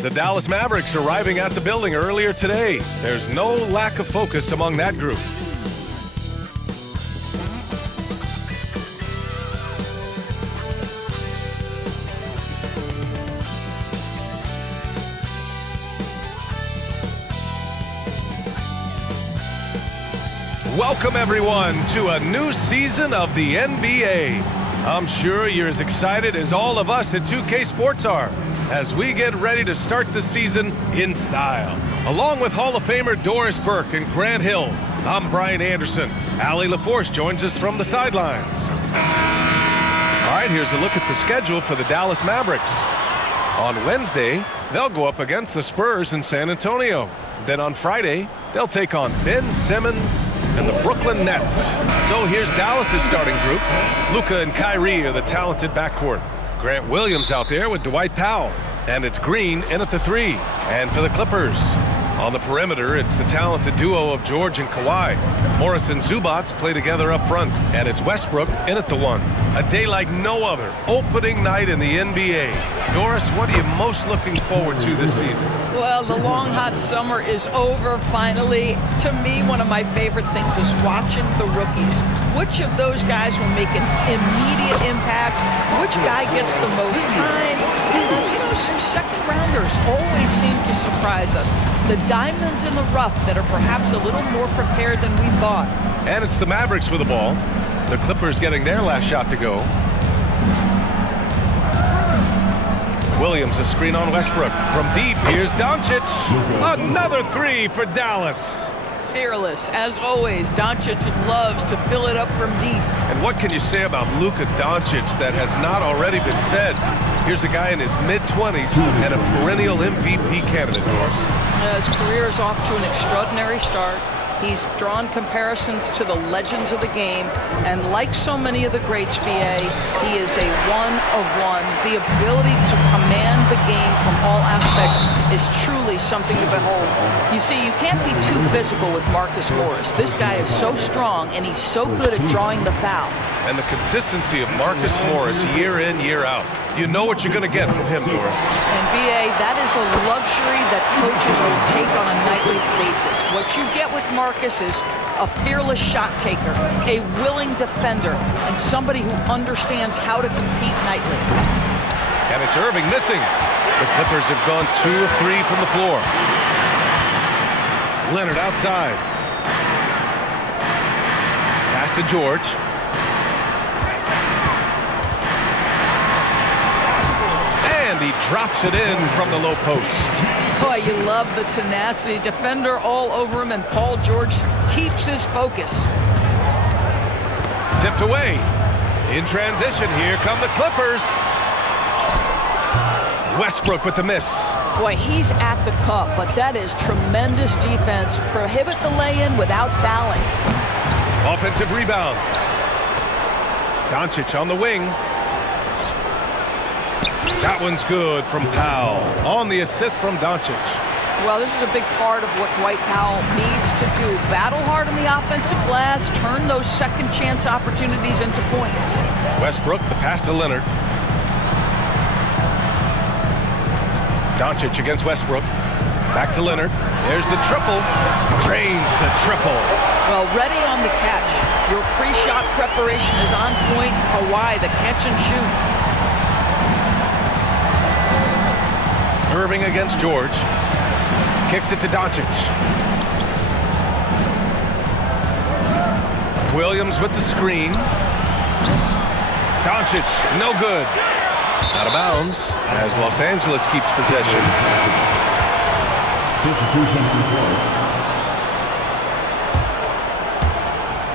The Dallas Mavericks arriving at the building earlier today. There's no lack of focus among that group. Welcome everyone to a new season of the NBA. I'm sure you're as excited as all of us at 2K Sports are as we get ready to start the season in style. Along with Hall of Famer Doris Burke and Grant Hill, I'm Brian Anderson. Allie LaForce joins us from the sidelines. All right, here's a look at the schedule for the Dallas Mavericks. On Wednesday, they'll go up against the Spurs in San Antonio. Then on Friday, they'll take on Ben Simmons and the Brooklyn Nets. So here's Dallas's starting group. Luka and Kyrie are the talented backcourt. Grant Williams out there with Dwight Powell. And it's Green in at the 3. And for the Clippers, on the perimeter, it's the talented duo of George and Kawhi. Morris and Zubats play together up front. And it's Westbrook in at the 1. A day like no other. Opening night in the NBA. Doris, what are you most looking forward to this season? Well, the long, hot summer is over finally. To me, one of my favorite things is watching the rookies. Which of those guys will make an immediate impact? Which guy gets the most time? And then, some second-rounders always seem to surprise us. The diamonds in the rough that are perhaps a little more prepared than we thought. And it's the Mavericks with the ball. The Clippers getting their last shot to go. Williams, a screen on Westbrook. From deep, here's Doncic. Another 3 for Dallas. Fearless, as always. Doncic loves to fill it up from deep. And what can you say about Luka Doncic that has not already been said? Here's a guy in his mid-20s and a perennial MVP candidate, Doris. His career is off to an extraordinary start. He's drawn comparisons to the legends of the game, and like so many of the greats, BA, he is a one-of-one. The ability to command the game from all aspects is truly something to behold. You see, you can't be too physical with Marcus Morris. This guy is so strong, and he's so good at drawing the foul. And the consistency of Marcus Morris year in, year out. You know what you're going to get from him, Doris. And, BA, that is a luxury that coaches will take on a nightly basis. What you get with Marcus is a fearless shot taker, a willing defender, and somebody who understands how to compete nightly. And it's Irving missing. The Clippers have gone 2 of 3 from the floor. Leonard outside. Pass to George. He drops it in from the low post. Boy, you love the tenacity. Defender all over him, and Paul George keeps his focus. Tipped away. In transition, here come the Clippers. Westbrook with the miss. Boy, he's at the cup, but that is tremendous defense. Prohibit the lay-in without fouling. Offensive rebound. Doncic on the wing. That one's good from Powell. On the assist from Doncic. Well, this is a big part of what Dwight Powell needs to do. Battle hard on the offensive glass, turn those second chance opportunities into points. Westbrook, the pass to Leonard. Doncic against Westbrook. Back to Leonard. There's the triple. Drains the triple. Well, ready on the catch. Your pre-shot preparation is on point. Kawhi, the catch and shoot. Irving against George. Kicks it to Doncic. Williams with the screen. Doncic, no good. Out of bounds as Los Angeles keeps possession.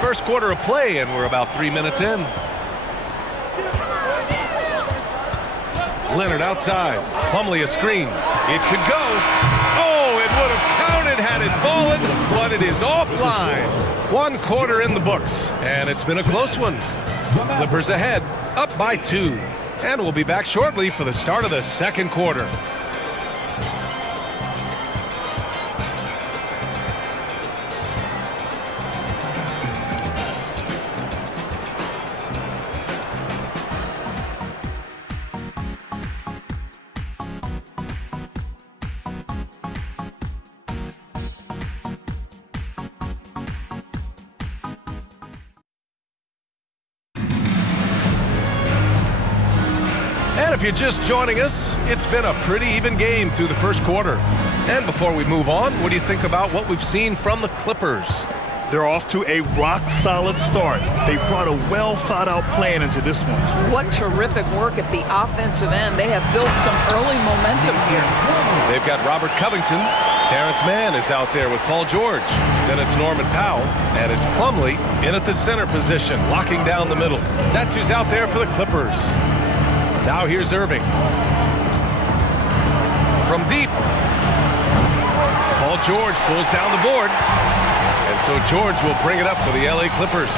First quarter of play, and we're about 3 minutes in. Leonard outside. Plumlee a screen. It could go. Oh, it would have counted had it fallen, but it is offline. 1 quarter in the books, and it's been a close one. Clippers ahead, up by 2. And we'll be back shortly for the start of the second quarter. And if you're just joining us, it's been a pretty even game through the first quarter. And before we move on, what do you think about what we've seen from the Clippers? They're off to a rock-solid start. They brought a well-thought-out plan into this one. What terrific work at the offensive end. They have built some early momentum here. They've got Robert Covington. Terrence Mann is out there with Paul George. Then it's Norman Powell, and it's Plumlee in at the center position, locking down the middle. That's who's out there for the Clippers. Now here's Irving. From deep. Paul George pulls down the board. And so George will bring it up for the LA Clippers.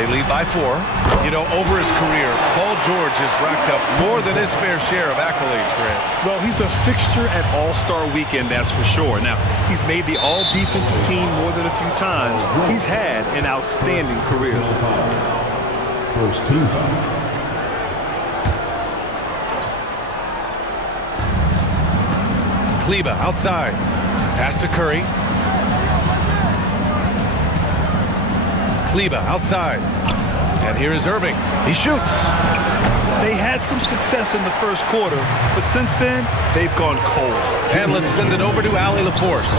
They lead by 4. You know, over his career, Paul George has racked up more than his fair share of accolades, Grant. Well, he's a fixture at All-Star Weekend, that's for sure. Now, he's made the All-Defensive team more than a few times. He's had an outstanding career. First team foul. Kleber outside. Pass to Curry. Kleber outside. And here is Irving. He shoots. They had some success in the first quarter, but since then, they've gone cold. And let's send it over to Allie LaForce.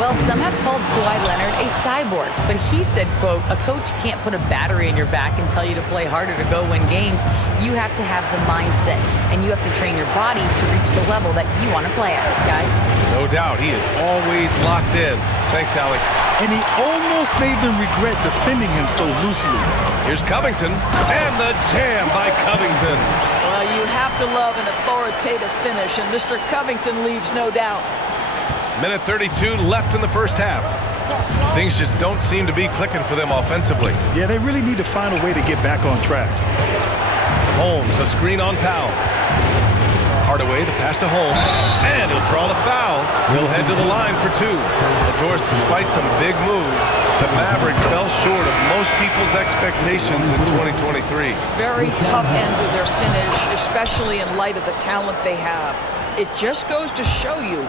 Well, some have called Kawhi Leonard a cyborg, but he said, quote, a coach can't put a battery in your back and tell you to play harder to go win games. You have to have the mindset, and you have to train your body to reach the level that you want to play at, guys. No doubt, he is always locked in. Thanks, Allie. And he almost made them regret defending him so loosely. Here's Covington, and the jam by Covington. Well, you have to love an authoritative finish, and Mr. Covington leaves no doubt. Minute 32 left in the first half. Things just don't seem to be clicking for them offensively. Yeah, they really need to find a way to get back on track. Holmes, a screen on Powell. Hardaway, the pass to Holmes, and he'll draw the foul. He'll head to the line for 2. Of course, despite some big moves, the Mavericks fell short of most people's expectations in 2023. Very tough end to their finish, especially in light of the talent they have. It just goes to show you,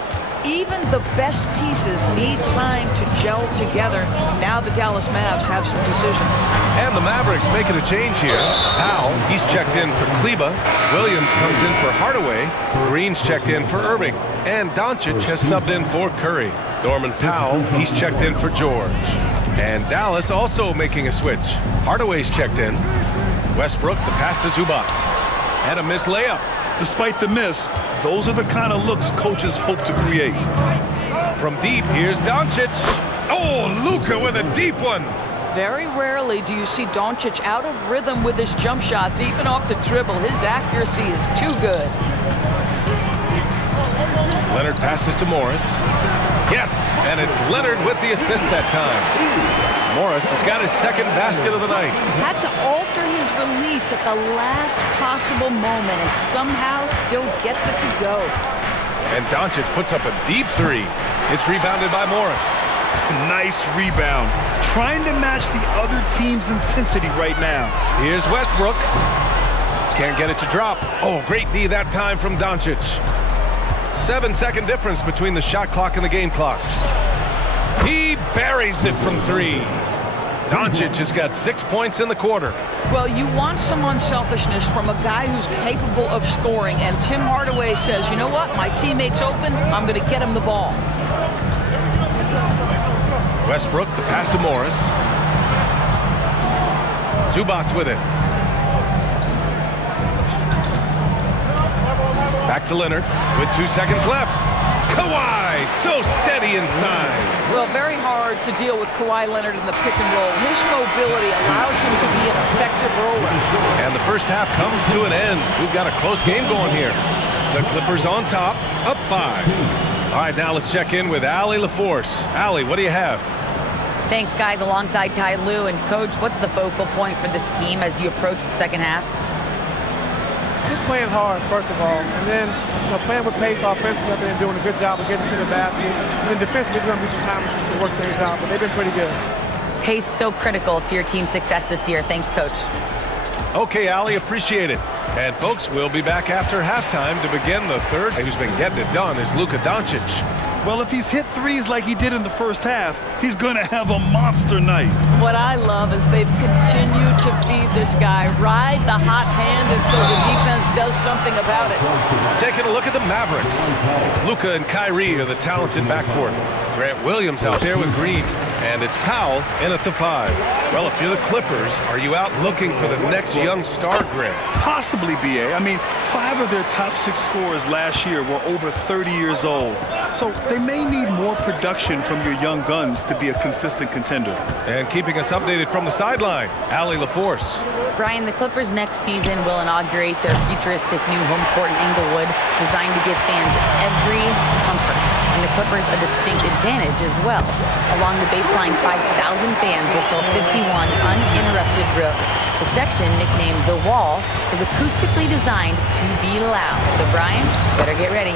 even the best pieces need time to gel together. Now the Dallas Mavs have some decisions. And the Mavericks making a change here. Powell, he's checked in for Kleber. Williams comes in for Hardaway. Green's checked in for Irving. And Doncic has subbed in for Curry. Norman Powell, he's checked in for George. And Dallas also making a switch. Hardaway's checked in. Westbrook, the pass to Zubac. And a missed layup. Despite the miss, those are the kind of looks coaches hope to create. From deep, here's Doncic. Oh, Luka with a deep one. Very rarely do you see Doncic out of rhythm with his jump shots, even off the dribble. His accuracy is too good. Leonard passes to Morris. Yes, and it's Leonard with the assist that time. Morris has got his second basket of the night. Had to alter his release at the last possible moment and somehow still gets it to go. And Doncic puts up a deep 3. It's rebounded by Morris. Nice rebound. Trying to match the other team's intensity right now. Here's Westbrook. Can't get it to drop. Oh, great D that time from Doncic. 7-second difference between the shot clock and the game clock. He buries it from 3. Doncic has got 6 points in the quarter. Well, you want some unselfishness from a guy who's capable of scoring, and Tim Hardaway says, you know what, my teammate's open, I'm going to get him the ball. Westbrook, the pass to Morris. Zubac with it. Back to Leonard with 2 seconds left. Kawhi, so steady inside. Well, very hard to deal with Kawhi Leonard in the pick and roll. His mobility allows him to be an effective roller. And the first half comes to an end. We've got a close game going here. The Clippers on top, up 5. All right, now let's check in with Allie LaForce. Allie, what do you have? Thanks, guys, alongside Ty Lue. And, Coach, what's the focal point for this team as you approach the second half? Just playing hard, first of all, and then playing with pace offensively. I've been doing a good job of getting to the basket. And then defensively, there's going to be some time to work things out, but they've been pretty good. Pace so critical to your team's success this year. Thanks, Coach. Okay, Allie, appreciate it. And, folks, we'll be back after halftime to begin the third. Who's been getting it done is Luka Doncic. Well, if he's hit threes like he did in the first half, he's going to have a monster night. What I love is they've continued to feed this guy. Ride the hot hand until the defense does something about it. Taking a look at the Mavericks. Luka and Kyrie are the talented backcourt. Grant Williams out there with Green. And it's Powell in at the 5. Well, if you're the Clippers, are you out looking for the next young star, Grant? Possibly, B.A. I mean, 5 of their top 6 scorers last year were over 30 years old. So they may need more production from your young guns to be a consistent contender. And keeping us updated from the sideline, Allie LaForce. Brian, the Clippers next season will inaugurate their futuristic new home court in Inglewood, designed to give fans every comfort, and the Clippers a distinct advantage as well. Along the baseline, 5,000 fans will fill 51 uninterrupted rows. The section, nicknamed The Wall, is acoustically designed to be loud. So, Brian, better get ready.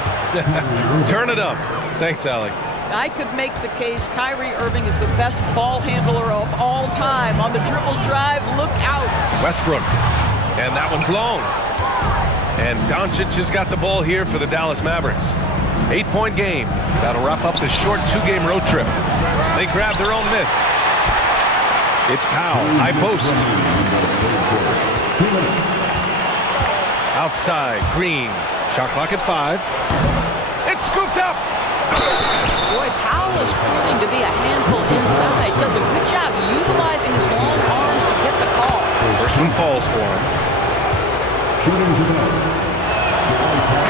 Turn it up. Thanks, Allie. I could make the case Kyrie Irving is the best ball handler of all time. On the dribble drive, look out. Westbrook. And that one's long. And Doncic has got the ball here for the Dallas Mavericks. 8-point game. That'll wrap up this short 2-game road trip. They grab their own miss. It's Powell, high post. Outside, Green. Shot clock at 5. It's scooped up. Boy, Powell is proving to be a handful inside. Does a good job utilizing his long arms to get the call. First one falls for him.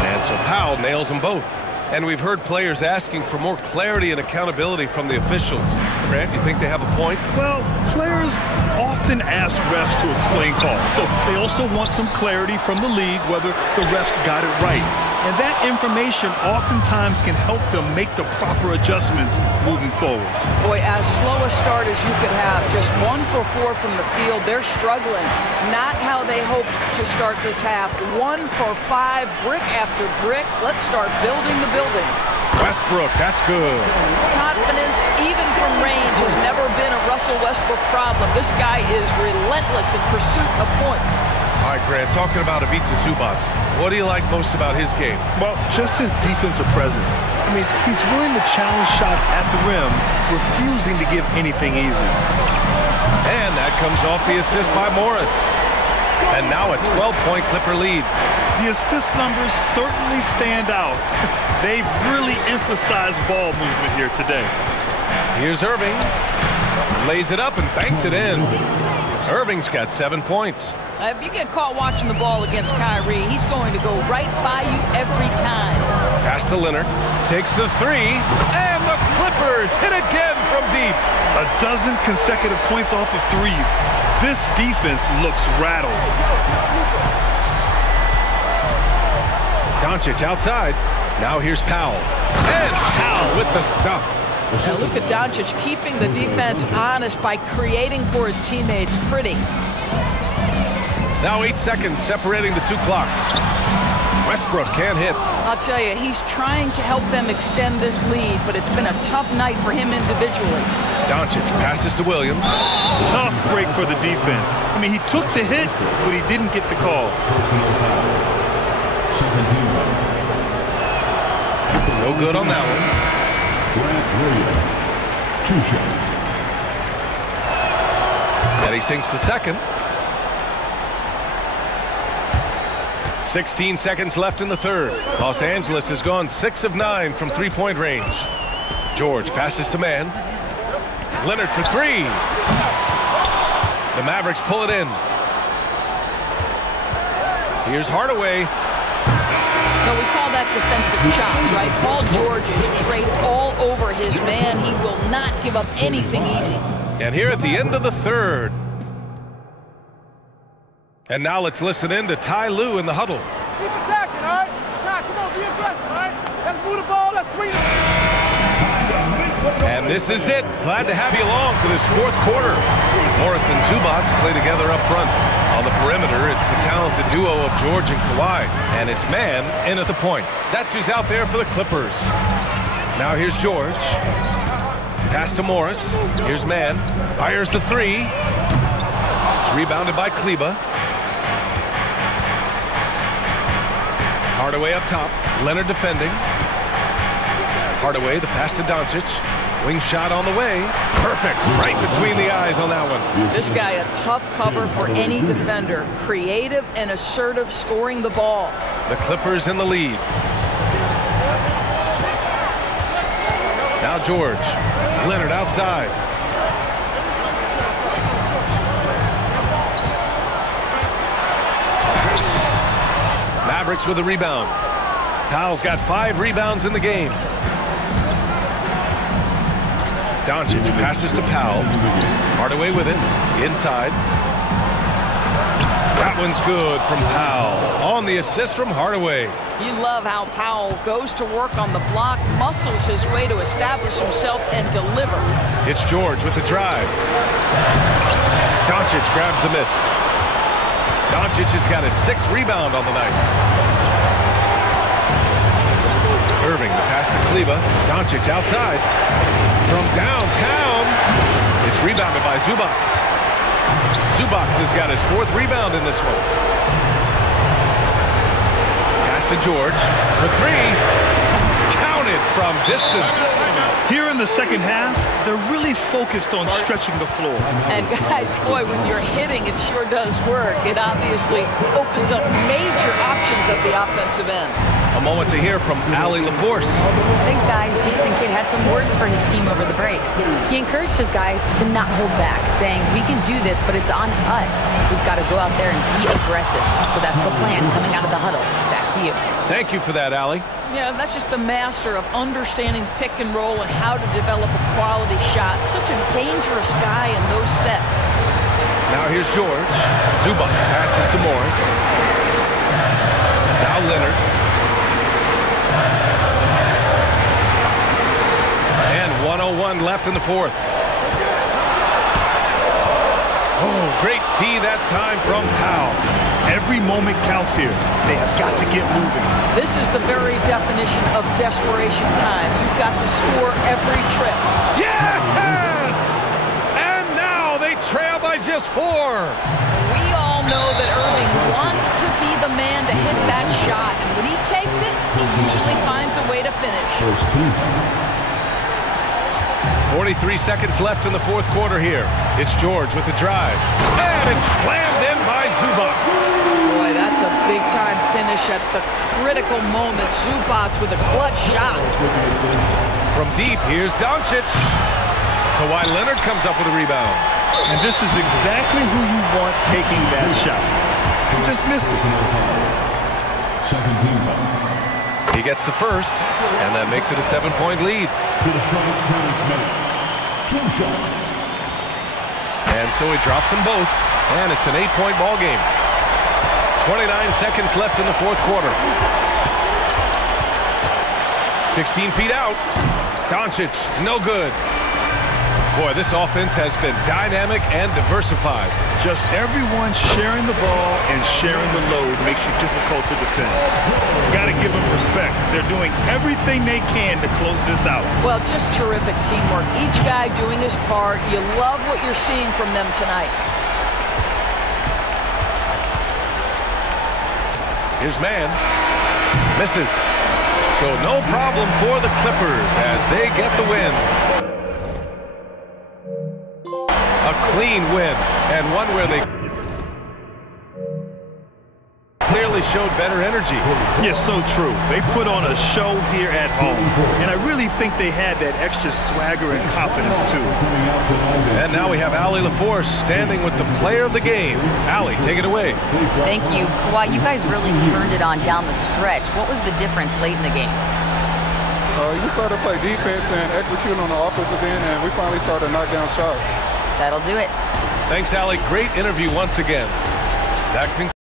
And so Powell nails them both. And we've heard players asking for more clarity and accountability from the officials. Grant, you think they have a point? Well, players often ask refs to explain calls, so they also want some clarity from the league whether the refs got it right. And that information oftentimes can help them make the proper adjustments moving forward. Boy, as slow a start as you could have, just 1 for 4 from the field. They're struggling. Not how they hoped to start this half. 1 for 5, brick after brick. Let's start building the building. Westbrook, that's good. Confidence, even from range, has never been a Russell Westbrook problem. This guy is relentless in pursuit of points. All right, Grant, talking about Ivica Zubac, what do you like most about his game? Well, just his defensive presence. I mean, he's willing to challenge shots at the rim, refusing to give anything easy. And that comes off the assist by Morris. And now a 12-point Clipper lead. The assist numbers certainly stand out. They've really emphasized ball movement here today. Here's Irving. Lays it up and banks it in. Irving's got 7 points. If you get caught watching the ball against Kyrie, he's going to go right by you every time. Pass to Leonard. Takes the 3. And the Clippers hit again from deep. A dozen consecutive points off of threes. This defense looks rattled. Doncic outside. Now here's Powell. And Powell with the stuff. Now look at Doncic keeping the defense honest by creating for his teammates. Pretty. Now 8 seconds separating the 2 clocks. Westbrook can't hit. I'll tell you, he's trying to help them extend this lead, but it's been a tough night for him individually. Doncic passes to Williams. Tough break for the defense. I mean, he took the hit, but he didn't get the call. No good on that one. And he sinks the second. 16 seconds left in the third. Los Angeles has gone 6 of 9 from 3-point range. George passes to Mann. Leonard for 3. The Mavericks pull it in. Here's Hardaway. No, we call that defensive chops, right? Paul George is draped all over his man. He will not give up anything easy. And here at the end of the third. And now let's listen in to Ty Lue in the huddle. Keep attacking, all right? Nah, come on, be aggressive, all right? Let's move the ball, let's swing it. And this is it. Glad to have you along for this 4th quarter. Morris and Zubac play together up front. On the perimeter, it's the talented duo of George and Kawhi. And it's Mann in at the point. That's who's out there for the Clippers. Now here's George. Pass to Morris. Here's Mann. Fires the 3. It's rebounded by Kleba. Hardaway up top. Leonard defending. Hardaway, the pass to Doncic. Wing shot on the way. Perfect. Right between the eyes on that one. This guy a tough cover for any defender. Creative and assertive scoring the ball. The Clippers in the lead. Now George. Leonard outside. Mavericks with a rebound. Powell's got 5 rebounds in the game. Doncic passes to Powell. Hardaway with it. Inside. That one's good from Powell. On the assist from Hardaway. You love how Powell goes to work on the block, muscles his way to establish himself and deliver. It's George with the drive. Doncic grabs the miss. Doncic has got his 6th rebound on the night. Irving, the pass to Kleba. Doncic outside. From downtown, it's rebounded by Zubac. Zubac has got his 4th rebound in this one. Pass to George for 3. Counted from distance. Here in the second half, they're really focused on stretching the floor. And guys, boy, when you're hitting, it sure does work. It obviously opens up major options at the offensive end. A moment to hear from Allie LaForce. Thanks, guys. Jason Kidd had some words for his team over the break. He encouraged his guys to not hold back, saying, we can do this, but it's on us. We've got to go out there and be aggressive. So that's the plan coming out of the huddle. Back to you. Thank you for that, Allie. Yeah, that's just a master of understanding pick and roll and how to develop a quality shot. Such a dangerous guy in those sets. Now here's George. Zubac passes to Morris. Now Leonard. And 1:01 left in the 4th. Oh, great D that time from Powell. Every moment counts here. They have got to get moving. This is the very definition of desperation time. You've got to score every trip. Yes! And now they trail by just 4. We all know that Irving wants to be the man to hit that shot. And when he takes it, he usually finds a way to finish. 43 seconds left in the 4th quarter here. It's George with the drive. And it's slammed in by Zubac. Boy, that's a big-time finish at the critical moment. Zubac with a clutch shot. From deep, here's Doncic. Kawhi Leonard comes up with a rebound. And this is exactly who you want taking that shot. He just missed it. He gets the first, and that makes it a 7-point lead. And so he drops them both, and it's an 8-point ball game. 29 seconds left in the 4th quarter. 16 feet out. Doncic, no good. Boy, this offense has been dynamic and diversified. Just everyone sharing the ball and sharing the load makes you difficult to defend. Got to give them respect. They're doing everything they can to close this out. Well, just terrific teamwork. Each guy doing his part. You love what you're seeing from them tonight. Here's man. Misses. So no problem for the Clippers as they get the win. A clean win, and one where they clearly showed better energy. Yes, so true. They put on a show here at home, and I really think they had that extra swagger and confidence, too. And now we have Allie LaForce standing with the player of the game. Allie, take it away. Thank you. Kawhi, you guys really turned it on down the stretch. What was the difference late in the game? You started to play defense and execute on the offensive end, and we finally started to knock down shots. That'll do it. Thanks, Allie. Great interview once again. That concludes